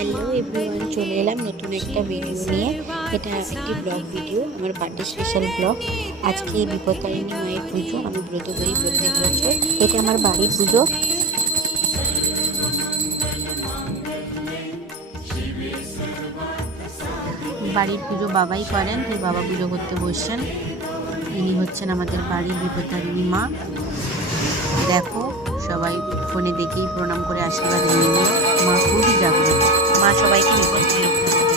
Hello everyone, চলে এলাম নতুন একটা ভিডিও নিয়ে। এটা একটি ব্লগ ভিডিও, আমার বার্থডে স্পেশাল ব্লগ। আজকে বিপত্তারিণী মায়ের পুজো, আমি ব্রত করি প্রত্যেক বছর। এটা আমার বাড়ির পুজো। বাড়ির পুজো বাবাই করেন, তাই বাবা পুজো করতে বসছেন। ইনি হচ্ছেন আমাদের বাড়ির বিপত্তারিণী মা। দেখো, সবাই ফোনে দেখেই প্রণাম করে আশীর্বাদ নিয়ে নিল। মা খুবই জাগ্রত, মা সবাইকে বিপদ থেকে রক্ষা করবেন।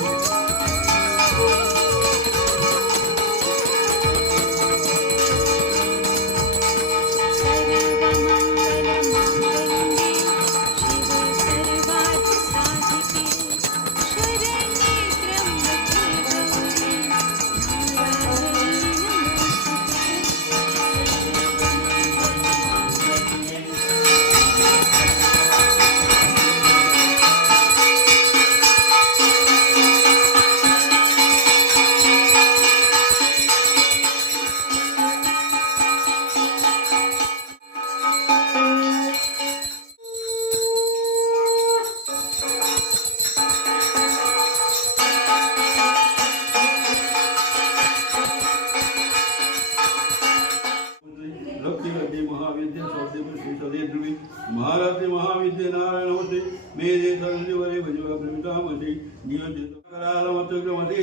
लक्ष्मी महाविद्या सौदेव श्री सदेवी महारथी महाविद्या नारायण होते मेरे सर्वदेवरे भजवा प्रमितामति नियोजित करालमतग्रमते।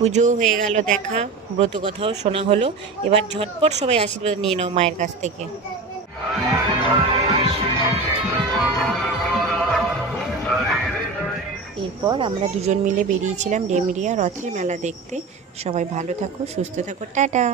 পুজো হয়ে গেল, দেখা ব্রত কথাও শোনা হলো। এবার ঝটপট সবাই আশীর্বাদ নিয়ে নাও মায়ের কাছ থেকে। এরপর আমরা দুজন মিলে বেরিয়েছিলাম ডেমেরিয়া রথের মেলা দেখতে। সবাই ভালো থাকো, সুস্থ থাকো, টাটা।